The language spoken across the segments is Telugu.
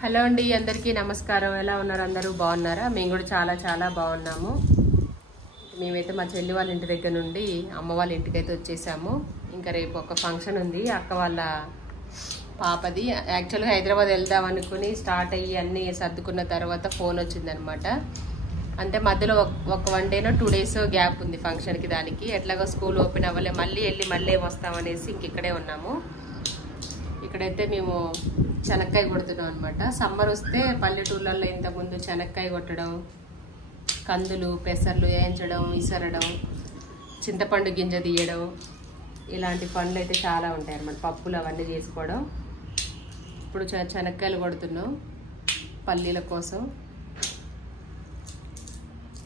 హలో అండి, అందరికీ నమస్కారం. ఎలా ఉన్నారు? అందరూ బాగున్నారా? మేము కూడా చాలా చాలా బాగున్నాము. మేమైతే మా చెల్లి వాళ్ళ ఇంటి దగ్గర నుండి అమ్మ వాళ్ళ ఇంటికి అయితే వచ్చేసాము. ఇంకా రేపు ఒక ఫంక్షన్ ఉంది అక్క వాళ్ళ పాపది. యాక్చువల్గా హైదరాబాద్ వెళ్దాం అనుకుని స్టార్ట్ అయ్యి అన్నీ సర్దుకున్న తర్వాత ఫోన్ వచ్చిందనమాట. అంటే మధ్యలో ఒక 1 డేనో 2 డేస్ గ్యాప్ ఉంది ఫంక్షన్కి. దానికి ఎట్లాగో స్కూల్ ఓపెన్ అవ్వలే, మళ్ళీ వస్తామనేసి ఇంక ఇక్కడే ఉన్నాము. ఇక్కడైతే మేము చెనక్కాయ కొడుతున్నాం అనమాట. సమ్మర్ వస్తే పల్లెటూర్లలో ఇంతకుముందు చెనక్కాయ కొట్టడం, కందులు పెసర్లు వేయించడం, ఇసరడం, చింతపండు గింజ తీయడం, ఇలాంటి పనులు అయితే చాలా ఉంటాయి అన్నమాట. పప్పులు అవన్నీ చేసుకోవడం. ఇప్పుడు చెనక్కాయలు కొడుతున్నాం పల్లీల కోసం.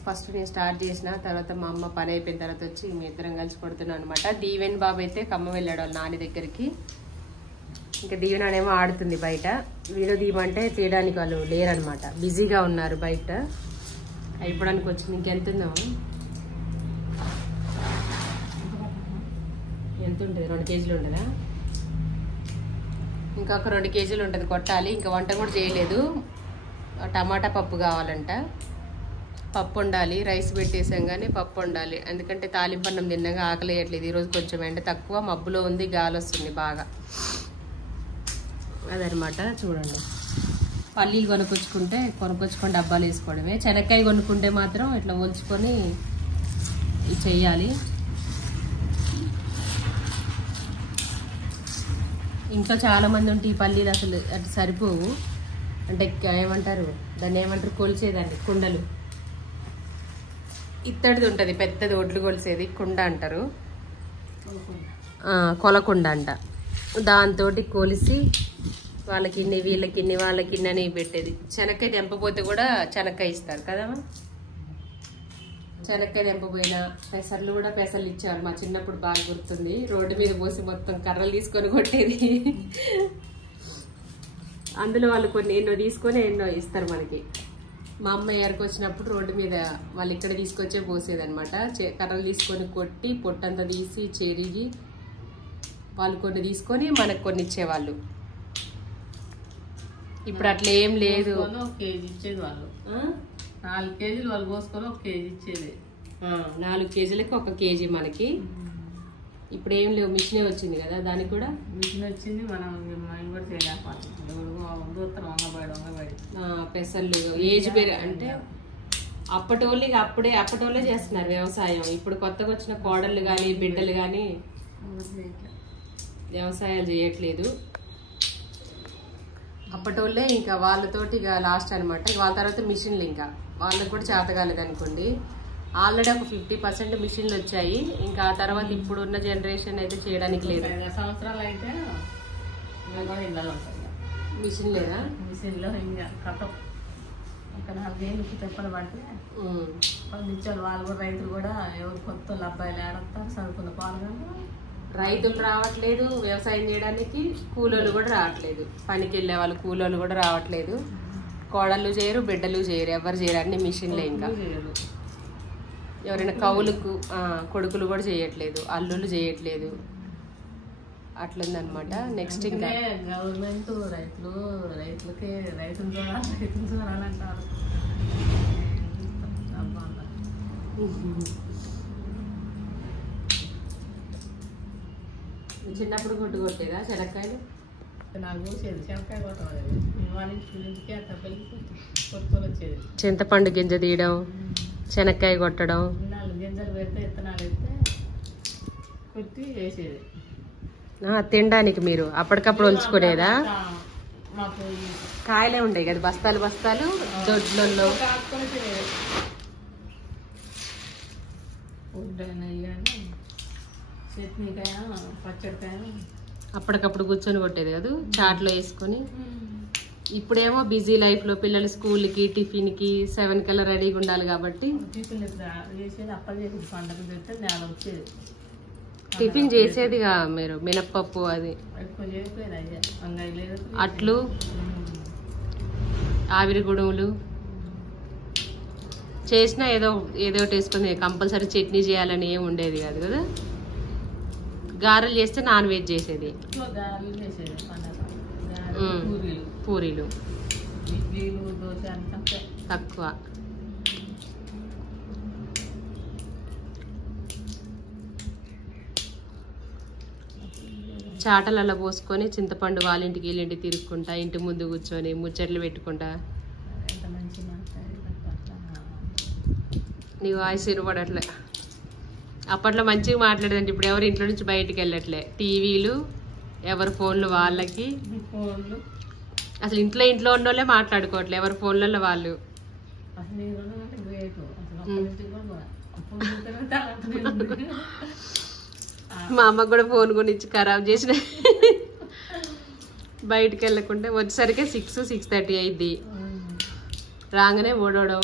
ఫస్ట్ నేను స్టార్ట్ చేసిన తర్వాత మా అమ్మ పని అయిపోయిన తర్వాత వచ్చి మీ ఇద్దరం కలిసి కొడుతున్నాం అనమాట. దీవెన్ బాబు అయితే ఖమ్మం వెళ్ళాడు వాళ్ళ నాని దగ్గరికి. ఇంకా దీవెనేమో ఆడుతుంది బయట. వీడియో తీయమంటే తీయడానికి వాళ్ళు లేరనమాట, బిజీగా ఉన్నారు బయట. అయిపోవడానికి వచ్చింది. ఇంకెంతుందో ఎంత ఉంటుంది? 2 కేజీలు ఉంటుందా? ఇంకొక 2 కేజీలు ఉంటుంది కొట్టాలి. ఇంకా వంట కూడా చేయలేదు. టమాటా పప్పు కావాలంట. పప్పు వండాలి. రైస్ పెట్టేసాం కానీ పప్పు వండాలి. ఎందుకంటే తాలింపన్నం తిన్నాగా ఆకలి వేయట్లేదు. ఈరోజు కొంచెం ఎండ తక్కువ, మబ్బులో ఉంది, గాలి వస్తుంది బాగా. అదనమాట. చూడండి, పల్లీలు కొనుక్కొచ్చుకొని డబ్బాలు వేసుకోవడమే. శనక్కాయ కొనుక్కుంటే మాత్రం ఇట్లా ఒలుచుకొని చెయ్యాలి. ఇంట్లో చాలా మంది ఉంటే ఈ పల్లీలు అసలు అటు సరిపోవు. అంటే ఏమంటారు దాన్ని, ఏమంటారు కొలిచేదాన్ని, కుండలు. ఇత్తడిది ఉంటుంది పెద్దది, ఒడ్లు కొలిసేది కుండ అంటారు, కొలకుండ అంట. దాంతో కొలిసి వాళ్ళకిన్ని వీళ్ళకిన్ని వాళ్ళకిన్ని అని పెట్టేది. శనక్కాయ తెంపపోతే కూడా శనక్కాయ ఇస్తారు కదా. శనక్కాయ తెంపపోయినా పెసర్లు కూడా పెసర్లు ఇచ్చేవాళ్ళు. మా చిన్నప్పుడు బాగా గుర్తుంది. రోడ్డు మీద పోసి మొత్తం కర్రలు తీసుకొని కొట్టేది. అందులో వాళ్ళు కొన్ని ఎన్నో తీసుకొని ఎన్నో ఇస్తారు మనకి. మా అమ్మ ఎరకు వచ్చినప్పుడు రోడ్డు మీద వాళ్ళు ఇక్కడ తీసుకొచ్చే పోసేది అనమాట. కర్రలు తీసుకొని కొట్టి పొట్టంతా తీసి చెరిగి వాళ్ళు కొన్ని తీసుకొని మనకు కొన్ని ఇచ్చేవాళ్ళు. ఇప్పుడు అట్లా ఏం లేదు. 1 కేజీ ఇచ్చేది వాళ్ళు. 4 కేజీలు వాళ్ళు పోసుకొని 1 కేజీ ఇచ్చేది. 4 కేజీలకి 1 కేజీ మనకి. ఇప్పుడు ఏం లేవు, మిషనే వచ్చింది కదా. దానికి కూడా మిషన్ వచ్చింది. మనం కూడా చేయలేకపోతుంది. పెసర్లు ఏజ్ పేరు అంటే అప్పటోళ్ళే చేస్తున్నారు వ్యవసాయం. ఇప్పుడు కొత్తగా వచ్చిన కోడళ్ళు కానీ బిడ్డలు కానీ వ్యవసాయాలు చేయట్లేదు. అప్పటోళ్ళే ఇంకా వాళ్ళతోటి ఇక లాస్ట్ అనమాట. వాళ్ళ తర్వాత మిషన్లు, ఇంకా వాళ్ళకి కూడా చేత కాలేదు అనుకోండి. ఆల్రెడీ ఒక 50% మిషన్లు వచ్చాయి. ఇంకా ఆ తర్వాత ఇప్పుడున్న జనరేషన్ అయితే చేయడానికి లేదు. 5 సంవత్సరాలు అయితే ఇళ్ళలో ఉంటాయి. మిషన్ లేదా? మిషన్లో ఇంకా కథం ఒక 4 ఏళ్ళకి తెప్పలు పడితే పండించారు. వాళ్ళు కూడా రైతులు కూడా ఎవరు కొత్త అబ్బాయిలు ఏడొస్తారు చదువుకున్న పాలు. రైతులు రావట్లేదు వ్యవసాయం చేయడానికి, కూలోళ్ళు కూడా రావట్లేదు. పనికి వెళ్ళే వాళ్ళు కూలోళ్ళు కూడా రావట్లేదు. కోడళ్ళు చేయరు, బిడ్డలు చేయరు, ఎవరు చేయరు. అన్ని మిషన్లే. ఇంకా ఎవరైనా కవులకు కొడుకులు కూడా చేయట్లేదు, అల్లుళ్ళు చేయట్లేదు. అట్లుందనమాట. నెక్స్ట్ ఇంకా గవర్నమెంట్ రైతులు చూడాలంటారు. చిన్నప్పుడు కొట్టేదా శనక్కాయలు? నాకు పోసేది శనక్కాయ కొట్టలేదు. వాళ్ళ ఇంటికి అట్లా పెళ్ళి కొట్టుకొని వచ్చేది. చింతపండు గింజ తీయడం, శనక్కాయ కొట్టడం, 4 గింజలు పెడితే విత్తనాలు వేస్తే కొట్టి వేసేది. తినడానికి మీరు అప్పటికప్పుడు ఉంచుకునేదా? మాకు కాయలే ఉండేవి కదా, బస్తాలు దొడ్లలో. చట్నీకాయ, పచ్చడికాయ అప్పటికప్పుడు కూర్చొని కొట్టేది కదా, చాట్లో వేసుకొని. ఇప్పుడేమో బిజీ లైఫ్ లో పిల్లలు స్కూల్కి టిఫిన్కి 7 కల్లా రెడీగా ఉండాలి కాబట్టి టిఫిన్ చేసేది. అప్పలు చేసేది. పండగ పెడితే నేను వచ్చేది. టిఫిన్ చేసేదిగా మీరు, మినప్పప్పు అది ఎక్కువ చేయకపోయేది. అయ్యా అట్లు, ఆవిరి గుడుములు చేసినా ఏదో ఒకటి వేసుకుని కంపల్సరీ చట్నీ చేయాలని ఏమి ఉండేది కాదు కదా. గారెలు చేస్తే నాన్ వెజ్ చేసేది, గారెలు చేసేది. పండగ పూరీలు. ఇడ్లీలు దోశ అంతే తక్కువ. చాటలలో పోసుకొని చింతపండు వాళ్ళ ఇంటికి వీళ్ళింటికి తిరుక్కుంటా ఇంటి ముందు కూర్చొని ముచ్చట్లు పెట్టుకుంటా. ఎంత మంచి మాట్లాడి నీ వాయిస్ వినపడట్లే. అప్పట్లో మంచిగా మాట్లాడేదంటే ఇప్పుడు ఎవరు ఇంట్లో నుంచి బయటికి వెళ్ళట్లే. టీవీలు, ఎవరి ఫోన్లు వాళ్ళకి. ఫోన్లు అసలు ఇంట్లో ఉన్న వాళ్ళే మాట్లాడుకోవట్లే, ఎవరి ఫోన్లలో వాళ్ళు. అసలు ఈ రోజు గ్రేట్. అసలు మా అమ్మకు కూడా ఫోన్ కొనిచ్చి ఖరాబ్ చేసిన. బయటికి వెళ్ళకుండా వచ్చేసరికి 6-6:30 అయింది. రాగానే ఓడవడం.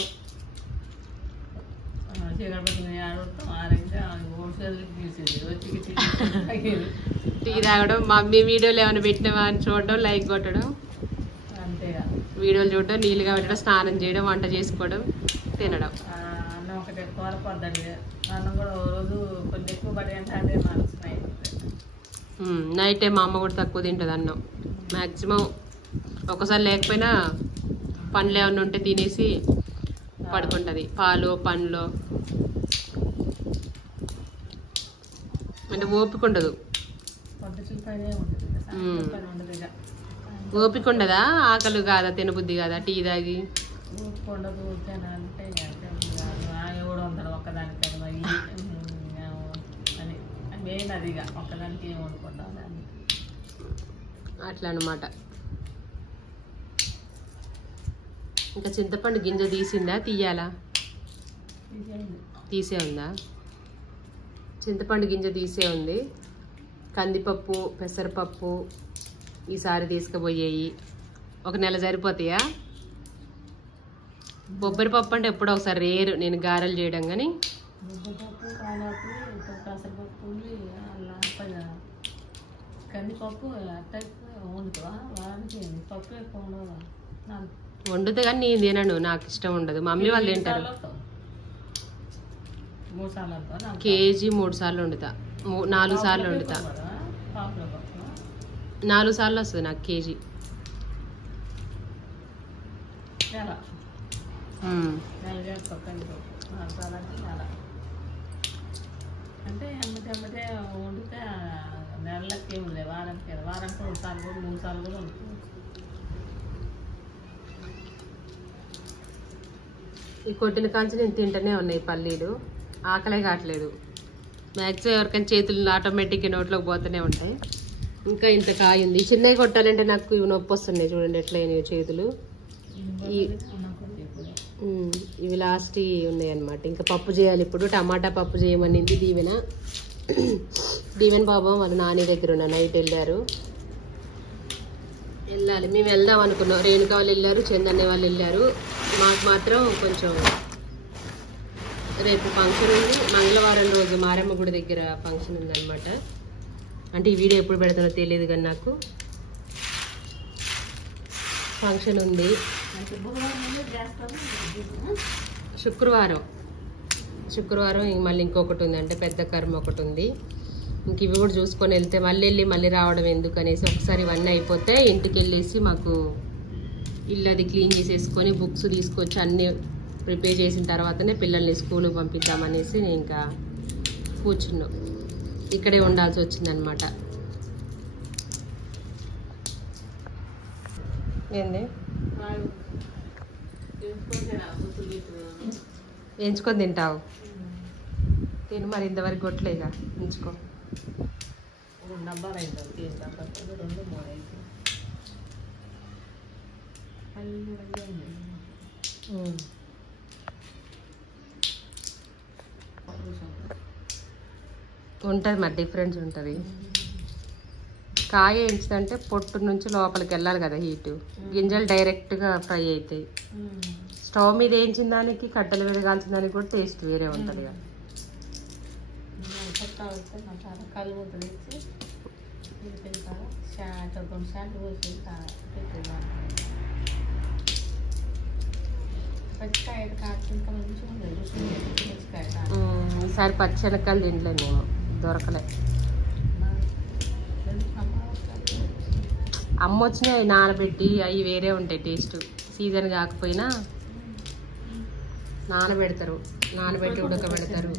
టీ తాగడం, మమ్మీ వీడియోలు ఏమైనా పెట్టినావా అని చూడడం, లైక్ కొట్టడం, అంతేగా వీడియోలు చూడడం, నీళ్ళుగా పెట్టడం, స్నానం చేయడం, వంట చేసుకోవడం, తినడం. అన్నం ఒకటి కూర పొద్దండి. అన్నం కూడా ఓ రోజు కొంచెం ఎక్కువ పడి అంటే అదే మనసున్నాయి. నైట్ టైం మా అమ్మ కూడా తక్కువ తింటుంది అన్నం. మ్యాక్సిమం ఒకసారి లేకపోయినా పండ్లు ఏమైనా ఉంటే తినేసి పడుకుంటుంది. పాలు పండ్లు అంటే ఓపిక ఉండదు. ఓపిక ఉండదా? ఆకలి కాదా? తినబుద్ధి కాదా? టీ తాగి ఓపిక ఉండదు. అంటే ఎవడు ఉంటాడు ఒక్కదానికి అని మెయిన్ అది. ఇక ఒక్కదానికి ఏం వండుకుంటాం అట్లా అనమాట. ఇంకా చింతపండు గింజ తీసిందా? తీయాలా? తీసే ఉందా? చింతపండు గింజ తీసే ఉంది. కందిపప్పు, పెసరపప్పు ఈసారి తీసుకుపోయేయి. ఒక నెల సరిపోతాయా? బొబ్బరి పప్పు అంటే ఎప్పుడో ఒకసారి రేరు నేను గారెలు చేయడం. కానీ కందిపప్పు వండుతా కానీ నేను తినను, నాకు ఇష్టం ఉండదు. మమ్మీ వాళ్ళు తింటారు. కేజీ 3 సార్లు వండుతా, 4 సార్లు వండుతా. 4 సార్లు వస్తుంది నాకు కేజీ. అంటే ఎమ్మటే వండితే నెలలకి ఏమి లేదు, వారానికి 2 సార్లు కూడా 3 సార్లు కూడా వండుతుంది. ఈ కొట్టిన కాంచి నేను తింటూనే ఉన్నాయి పల్లీలు. ఆకలే కావట్లేదు. మ్యాక్సిమం ఎవరికైనా చేతులు ఆటోమేటిక్గా నోట్లోకి పోతూనే ఉంటాయి. ఇంకా ఇంత కాయ ఉంది. చిన్నవి కొట్టాలంటే నాకు ఇవి నొప్పి వస్తున్నాయి. చూడండి ఎట్లా అయినాయి చేతులు. ఇవి లాస్ట్ ఉన్నాయి అన్నమాట. ఇంకా పప్పు చేయాలి ఇప్పుడు. టమాటా పప్పు చేయమనింది దీవెన బాబా వాళ్ళ నాని దగ్గర ఉన్న. నైట్ వెళ్ళారు. వెళ్ళాలి. మేము వెళ్దాం అనుకున్నాం. రేణుక వాళ్ళు వెళ్ళారు, చందన్న వాళ్ళు వెళ్ళారు. మాకు మాత్రం కొంచెం రేపు ఫంక్షన్ ఉంది. మంగళవారం రోజు మారమ్మ గుడి దగ్గర ఫంక్షన్ ఉందన్నమాట. అంటే ఈ వీడియో ఎప్పుడు పెడతానో తెలియదు కానీ నాకు ఫంక్షన్ ఉంది. శుక్రవారం మళ్ళీ ఇంకొకటి ఉంది. అంటే పెద్ద కర్మ ఒకటి ఉంది. ఇంక ఇవి కూడా చూసుకొని వెళ్తే మళ్ళీ రావడం ఎందుకు అనేసి ఒకసారి ఇవన్నీ అయిపోతే ఇంటికి వెళ్ళేసి మాకు ఇల్లు అది క్లీన్ చేసేసుకొని బుక్స్ తీసుకొచ్చి అన్నీ ప్రిపేర్ చేసిన తర్వాతనే పిల్లల్ని స్కూల్కి పంపిద్దామనేసి నేను ఇంకా కూర్చున్నాం. ఇక్కడే ఉండాల్సి వచ్చిందనమాట. ఏంది ఎంచుకొని తింటావు? తిను మరి. ఇంతవరకు కొట్టలేగా, ఎంచుకో. ఉంటుంది మరి, డిఫరెన్స్ ఉంటుంది. కాయ ఎంచుదంటే పొట్టు నుంచి లోపలికి వెళ్ళాలి కదా హీటు. గింజలు డైరెక్ట్గా ఫ్రై అవుతాయి. స్టవ్ మీద వేయించిన దానికి కట్టెల మీద కాల్చిన దానికి కూడా టేస్ట్ వేరే ఉంటుంది కదా. ఈసారి పచ్చెనక్కాయలు తినలేదు మేము, దొరకలే. అమ్మ వచ్చినాయి అవి నానబెట్టి, అవి వేరే ఉంటాయి టేస్ట్. సీజన్ కాకపోయినా నానబెడతారు, నానబెట్టి ఉడకబెడతారు.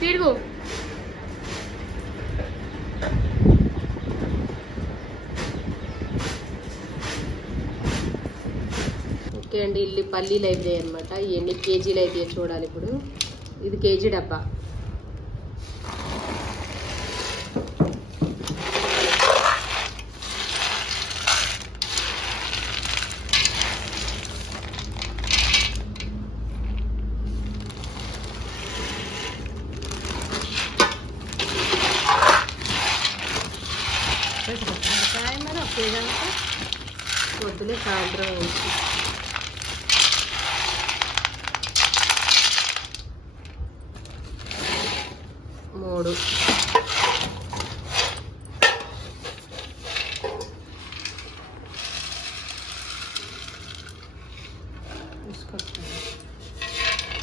తిరుగు. ఓకే అండి, ఇల్లు పల్లీలు అయిపోయాయి అనమాట. ఎన్ని కేజీలు అయితే చూడాలి ఇప్పుడు. ఇది కేజీ డబ్బా. పొద్దునే సాయంత్రం వేసి 3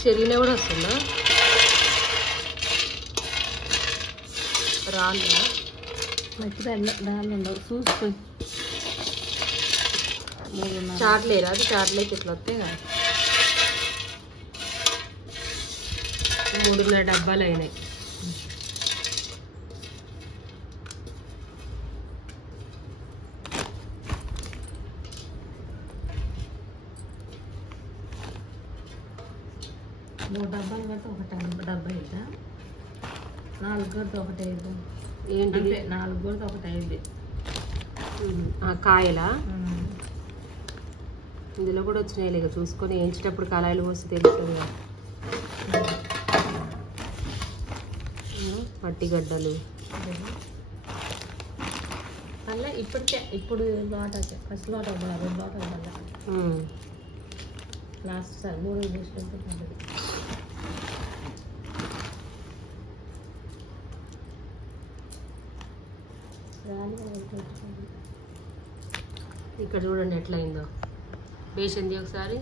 చెరిగిన కూడా వస్తుందా? రాళ్ళ మట్టి దాని ఉండవు చూసుకొని చాట్లేరా? అది చాట్లేకి ఇట్లా వస్తాయి కదా. 3.5 డబ్బాలు అయినాయి. మూడు డబ్బాలు కడితే ఒక డబ్బా ఇద్దా, 4 గడితే ఒకటి ఇద్దాం. ఏంటి 4 గడితే ఒకటి అయింది. కాయలా? ఇందులో కూడా వచ్చినాయి లేక చూసుకొని వేయించేటప్పుడు కళాయిలు పోసి తెలుస్తుంది కదా. మట్టి గడ్డలు అలా ఇప్పుడు లోట ఫస్ట్ లోట 2 లోటలు మళ్ళీ లాస్ట్ సార్ 3 తీసుకుంటే ఇక్కడ చూడండి ఎట్లా అయిందో. వేసింది ఒకసారి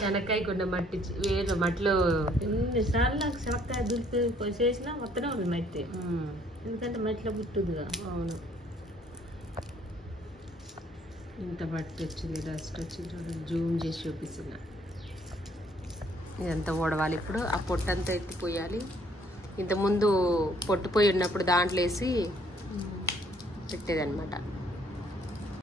శనక్కాయ కొండ మట్టి వేరు మట్టిలో ఎన్నిసార్లు నాకు శనక్కాయ దులిపి చేసినా మొత్తమే ఉంది మట్టి. ఎందుకంటే మట్టిలో పుట్టుద్దిగా. అవును, ఇంత మట్టి వచ్చింది, డస్ట్ వచ్చింది. చూడండి, జూమ్ చేసి చూపిస్తున్నా. ఇదంతా ఓడవాలి ఇప్పుడు. ఆ పొట్టంతా ఎత్తిపోయాలి. ఇంతకుముందు పొట్టుపోయి ఉన్నప్పుడు దాంట్లో వేసి పెట్టేదన్నమాట.